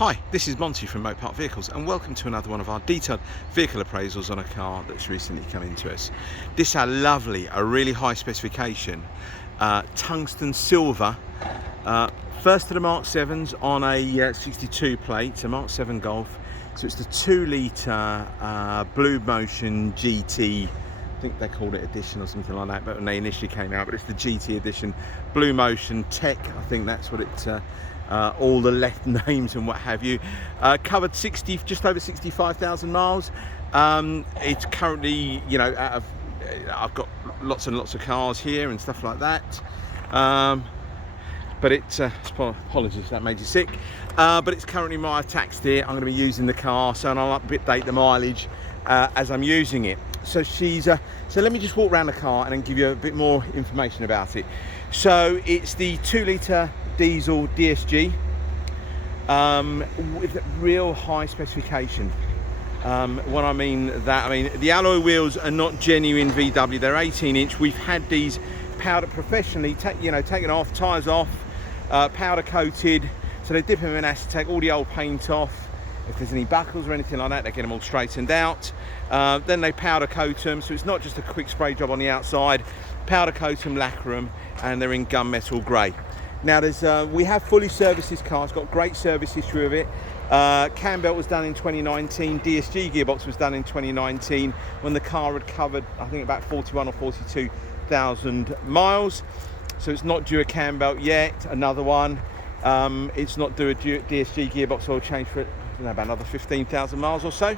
Hi, this is Monty from Mopart Vehicles and welcome to another one of our detailed vehicle appraisals on a car that's recently come into us. This is a really high specification tungsten silver, first of the Mark 7s on a 62 plate, it's a Mark 7 Golf. So it's the 2 litre Bluemotion GT, I think they called it edition or something like that, but when they initially came out, but it's the GT edition, Bluemotion Tech, I think that's what it, all the left names and what have you. Covered just over 65,000 miles. It's currently, you know, I've got lots and lots of cars here and stuff like that. But it's, apologies if that made you sick. But it's currently I've taxed it. I'm going to be using the car, so I'll update the mileage as I'm using it. So so let me just walk around the car and then give you a bit more information about it. So it's the 2 litre diesel DSG with real high specification. What I mean the alloy wheels are not genuine VW, they're 18-inch. We've had these powdered professionally, taken off, tyres off, powder coated, so they dip them in acid, take all the old paint off. If there's any buckles or anything like that, they get them all straightened out. Then they powder coat them, so it's not just a quick spray job on the outside. Powder coat them, lacquer them, and they're in gunmetal grey. Now we have fully serviced this car. It's got great service history of it. Cam belt was done in 2019. DSG gearbox was done in 2019 when the car had covered, I think, about 41 or 42,000 miles. So it's not due a cam belt yet. Another one. It's not due a DSG gearbox oil change for about another 15,000 miles or so.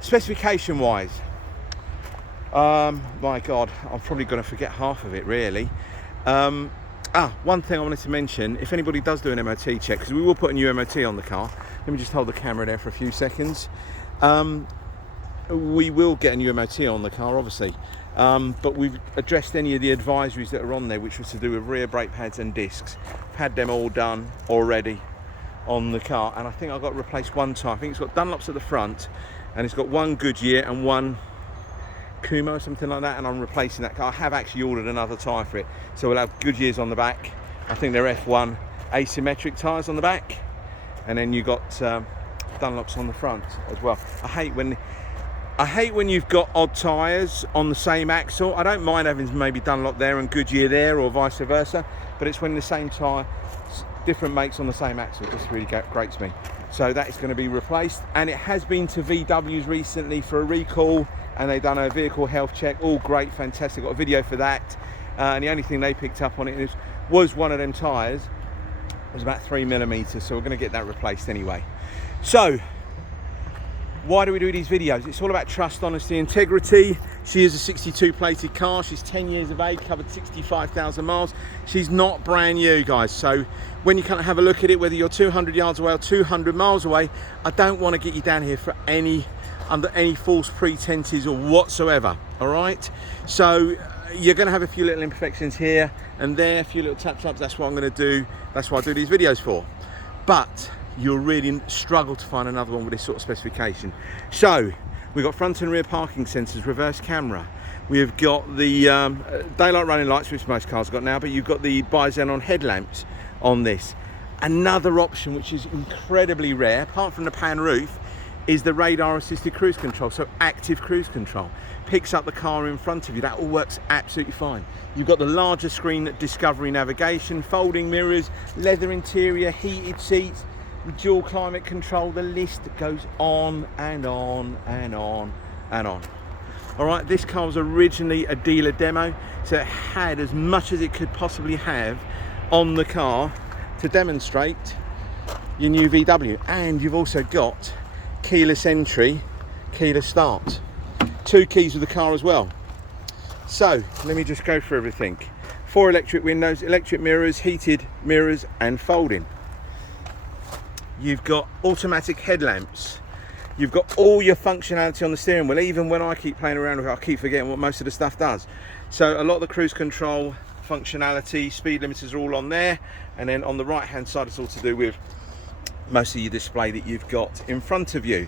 Specification wise, my God, I'm probably going to forget half of it really. One thing I wanted to mention, if anybody does do an MOT check, because we will put a new MOT on the car, let me just hold the camera there for a few seconds. We will get a new MOT on the car, obviously, but we've addressed any of the advisories that are on there, which was to do with rear brake pads and discs. Had them all done already on the car, and I think I got replaced one tyre. I think it's got Dunlops at the front, and it's got one Goodyear and one Kuma or something like that, and I'm replacing that car. I have actually ordered another tyre for it, so we'll have Goodyears on the back. I think they're F1 asymmetric tyres on the back, and then you got Dunlops on the front as well. I hate when you've got odd tyres on the same axle. I don't mind having maybe Dunlop there and Goodyear there, or vice versa, but it's when the same tyre, different makes on the same axle, it just really grates me. So that is going to be replaced, and it has been to VW's recently for a recall, and they've done a vehicle health check. All great, fantastic. Got a video for that, and the only thing they picked up on it was one of them tyres. It was about 3mm, so we're going to get that replaced anyway. So why do we do these videos? It's all about trust, honesty, integrity. She is a 62 plated car. She's 10 years of age, covered 65,000 miles. She's not brand new, guys. So when you kind of have a look at it, whether you're 200 yards away or 200 miles away, I don't want to get you down here for under any false pretenses or whatsoever. All right. So you're going to have a few little imperfections here and there, a few little tap-ups. That's what I'm going to do. That's what I do these videos for. But you'll really struggle to find another one with this sort of specification. So we've got front and rear parking sensors, reverse camera. We've got the daylight running lights, which most cars have got now, but you've got the bi-xenon headlamps on this. Another option, which is incredibly rare, apart from the pan roof, is the radar assisted cruise control. So active cruise control picks up the car in front of you. That all works absolutely fine. You've got the larger screen Discovery navigation, folding mirrors, leather interior, heated seats, dual climate control. The list goes on and on and on and on. All right, this car was originally a dealer demo, so it had as much as it could possibly have on the car to demonstrate your new VW. And you've also got keyless entry, keyless start, 2 keys with the car as well. So let me just go through everything. 4 electric windows, electric mirrors, heated mirrors, and folding. You've got automatic headlamps. You've got all your functionality on the steering wheel. Even when I keep playing around with it, I keep forgetting what most of the stuff does. So a lot of the cruise control functionality, speed limiters are all on there. And then on the right hand side, it's all to do with most of your display that you've got in front of you.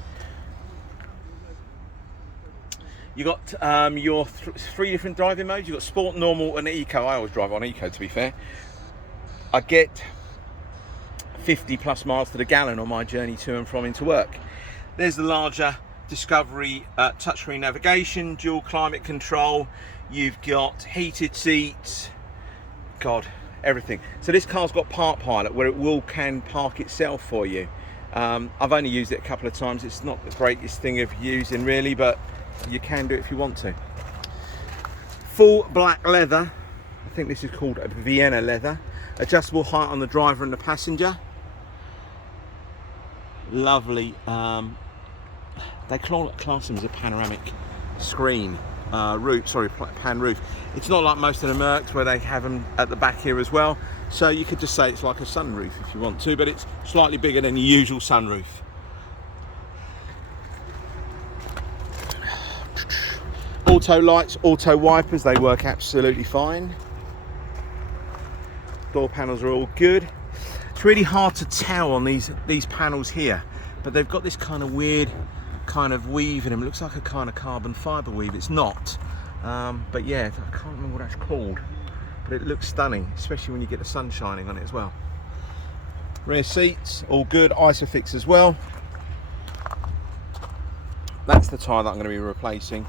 You've got your 3 different driving modes. You've got Sport, Normal and Eco. I always drive on Eco, to be fair. I get 50 plus miles to the gallon on my journey to and from into work. There's the larger Discovery touchscreen navigation, dual climate control. You've got heated seats, God, everything. So this car's got Park Pilot, where it can park itself for you. I've only used it a couple of times. It's not the greatest thing of using really, but you can do it if you want to. Full black leather. I think this is called a Vienna leather. Adjustable height on the driver and the passenger. Lovely. They class them as a panoramic screen roof, sorry, pan roof. It's not like most of the Mercs where they have them at the back here as well. So you could just say it's like a sunroof if you want to, but it's slightly bigger than the usual sunroof. Auto lights, auto wipers, they work absolutely fine. Door panels are all good. It's really hard to tell on these panels here, but they've got this kind of weird kind of weave in them. It looks like a kind of carbon fibre weave. It's not, but yeah, I can't remember what that's called, but it looks stunning, especially when you get the sun shining on it as well. Rear seats all good, Isofix as well. That's the tyre that I'm going to be replacing,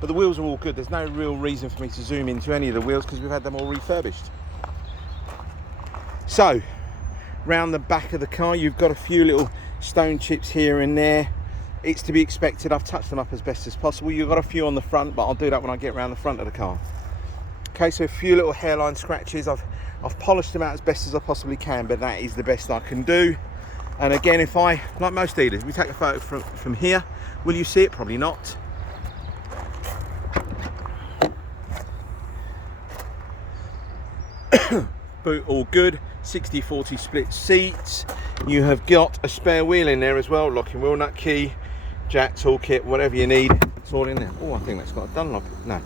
but the wheels are all good. There's no real reason for me to zoom into any of the wheels because we've had them all refurbished. So round the back of the car, you've got a few little stone chips here and there. It's to be expected. I've touched them up as best as possible. You've got a few on the front, but I'll do that when I get around the front of the car. Okay, so a few little hairline scratches. I've polished them out as best as I possibly can, but that is the best I can do. And again, if I, like most dealers, we take a photo from here, will you see it? Probably not. Boot all good. 60-40 split seats. You have got a spare wheel in there as well, locking wheel nut key, jack, toolkit, whatever you need, it's all in there. Oh, I think that's got a Dunlop. No,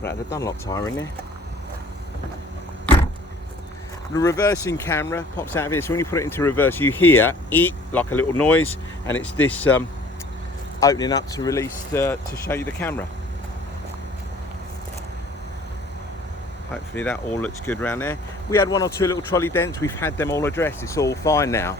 right, the Dunlop tyre in there. The reversing camera pops out of here, so when you put it into reverse, you hear it like a little noise, and it's this opening up to release to show you the camera. Hopefully that all looks good around there. We had one or two little trolley dents. We've had them all addressed. It's all fine now.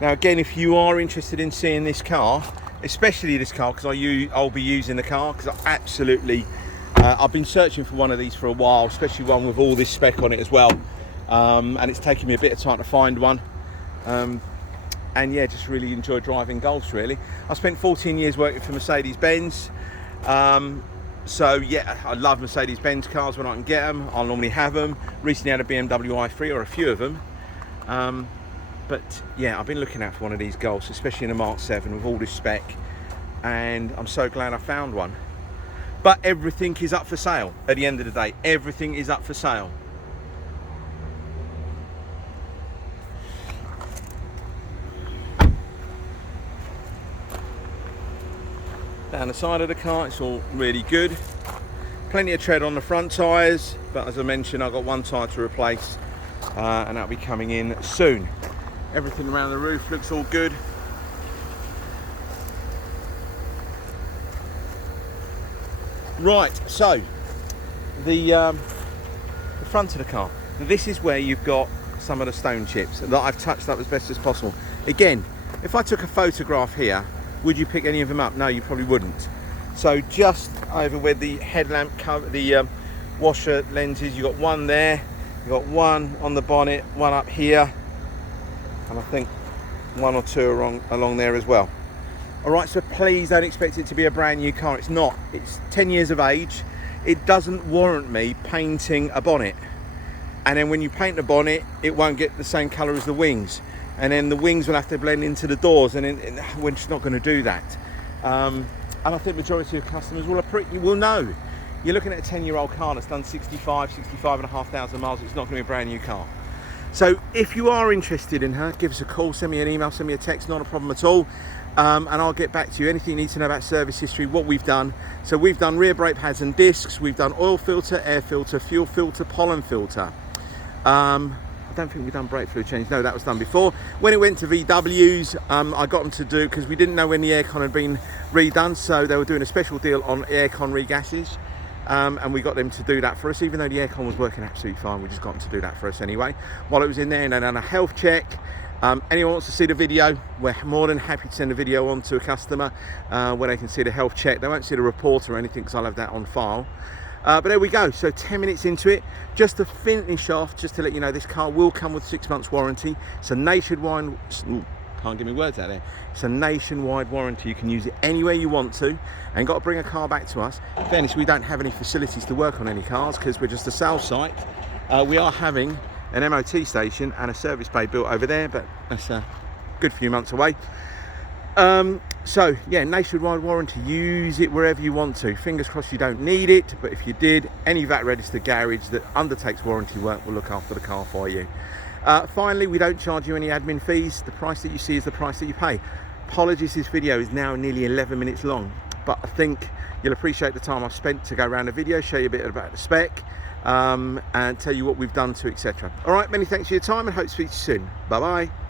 Now again, if you are interested in seeing this car, especially this car, because I'll be using the car, because I absolutely, I've been searching for one of these for a while, especially one with all this spec on it as well. And it's taken me a bit of time to find one. And yeah, just really enjoy driving Golfs really. I spent 14 years working for Mercedes-Benz. So yeah, I love Mercedes-Benz cars when I can get them. I'll normally have them. Recently had a BMW i3 or a few of them. But yeah, I've been looking out for one of these Golfs, especially in a Mark 7 with all this spec. And I'm so glad I found one. But everything is up for sale at the end of the day. Everything is up for sale. Down the side of the car, it's all really good. Plenty of tread on the front tyres, but as I mentioned, I've got one tyre to replace, and that'll be coming in soon. Everything around the roof looks all good. Right, so the front of the car. This is where you've got some of the stone chips that I've touched up as best as possible. Again, if I took a photograph here, would you pick any of them up? No, you probably wouldn't. So just over where the headlamp cover, the washer lenses, you've got one there, you've got one on the bonnet, one up here, and I think one or two along there as well. All right, so please don't expect it to be a brand new car. It's not. It's 10 years of age. It doesn't warrant me painting a bonnet. And then when you paint the bonnet, it won't get the same colour as the wings. And then the wings will have to blend into the doors, and we're just not going to do that. And I think majority of customers will know. You're looking at a 10-year-old car that's done 65,500 miles. It's not going to be a brand new car. So if you are interested in her, give us a call, send me an email, send me a text, not a problem at all. And I'll get back to you. Anything you need to know about service history, what we've done. So we've done rear brake pads and discs. We've done oil filter, air filter, fuel filter, pollen filter. I don't think we've done brake fluid change. No, that was done before. When it went to VWs, I got them to do, because we didn't know when the aircon had been redone, so they were doing a special deal on aircon regasses. and we got them to do that for us, even though the aircon was working absolutely fine. We just got them to do that for us anyway while it was in there. And then on a health check, anyone wants to see the video, we're more than happy to send a video on to a customer where they can see the health check. They won't see the report or anything because I'll have that on file. But there we go. So 10 minutes into it, just to finish off, just to let you know, this car will come with 6 months warranty. It's a nationwide, can't get me words out there. It's a nationwide warranty. You can use it anywhere you want to, and got to bring a car back to us. In fairness, we don't have any facilities to work on any cars because we're just a sales site. We are having an MOT station and a service bay built over there, but that's a good few months away. So yeah, nationwide warranty, use it wherever you want to. Fingers crossed you don't need it, but if you did, any VAT registered garage that undertakes warranty work will look after the car for you. Finally, we don't charge you any admin fees. The price that you see is the price that you pay. Apologies, this video is now nearly 11 minutes long, but I think you'll appreciate the time I've spent to go around the video, show you a bit about the spec, and tell you what we've done to etc. All right, many thanks for your time and hope to speak to you soon. Bye bye.